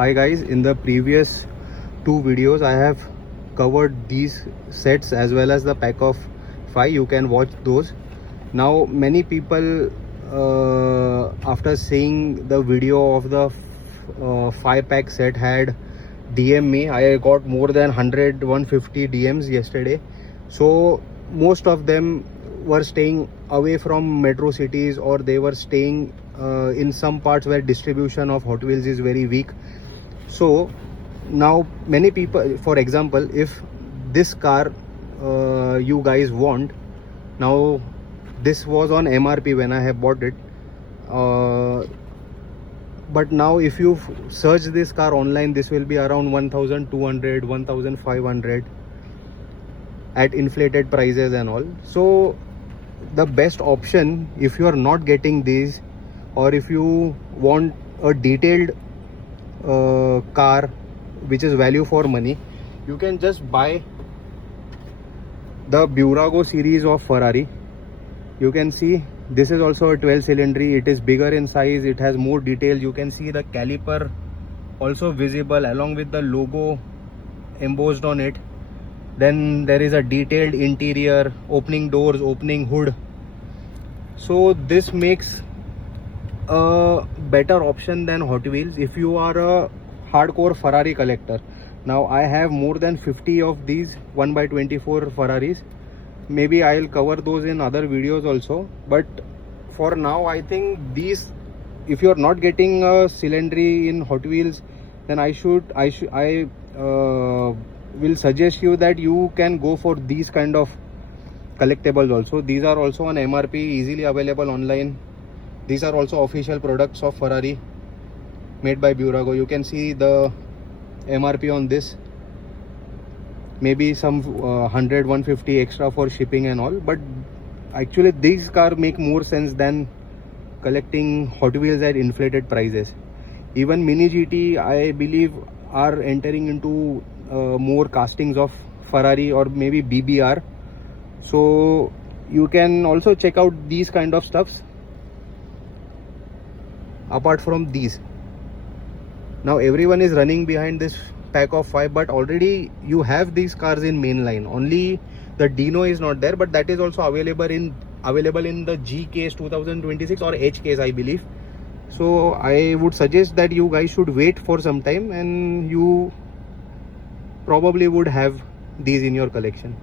Hi guys, in the previous two videos I have covered these sets as well as the pack of 5. You can watch those. Now many people after seeing the video of the 5 pack set had DM me. I got more than 150 DMs yesterday. So most of them were staying away from metro cities, or they were staying in some parts where distribution of Hot Wheels is very weak. So now many people, for example, if this car you guys want, now this was on MRP when I have bought it, but now if you search this car online, this will be around 1200, 1500 at inflated prices and all. So the best option, if you are not getting these, or if you want a detailed car which is value for money, you can just buy the Burago series of Ferrari. You can see this is also a 12 cylinder. It is bigger in size, it has more details. You can see the caliper also visible along with the logo embossed on it. Then there is a detailed interior, opening doors, opening hood. So this makes a better option than Hot Wheels if you are a hardcore Ferrari collector. Now I have more than 50 of these 1/24 Ferraris. Maybe I'll cover those in other videos also, but for now I think these, if you're not getting a cylinder in Hot Wheels, then I will suggest you that you can go for these kind of collectibles also. These are also on MRP, easily available online. These are also official products of Ferrari, made by Burago. You can see the MRP on this, maybe some 100 150 extra for shipping and all, but actually these cars make more sense than collecting Hot Wheels at inflated prices. Even Mini GT, I believe, are entering into more castings of Ferrari or maybe BBR. So you can also check out these kind of stuffs apart from these. Now everyone is running behind this pack of 5, but already you have these cars in mainline. Only the Dino is not there, but that is also available in the G case 2026 or H case, I believe. So I would suggest that you guys should wait for some time, and you probably would have these in your collection.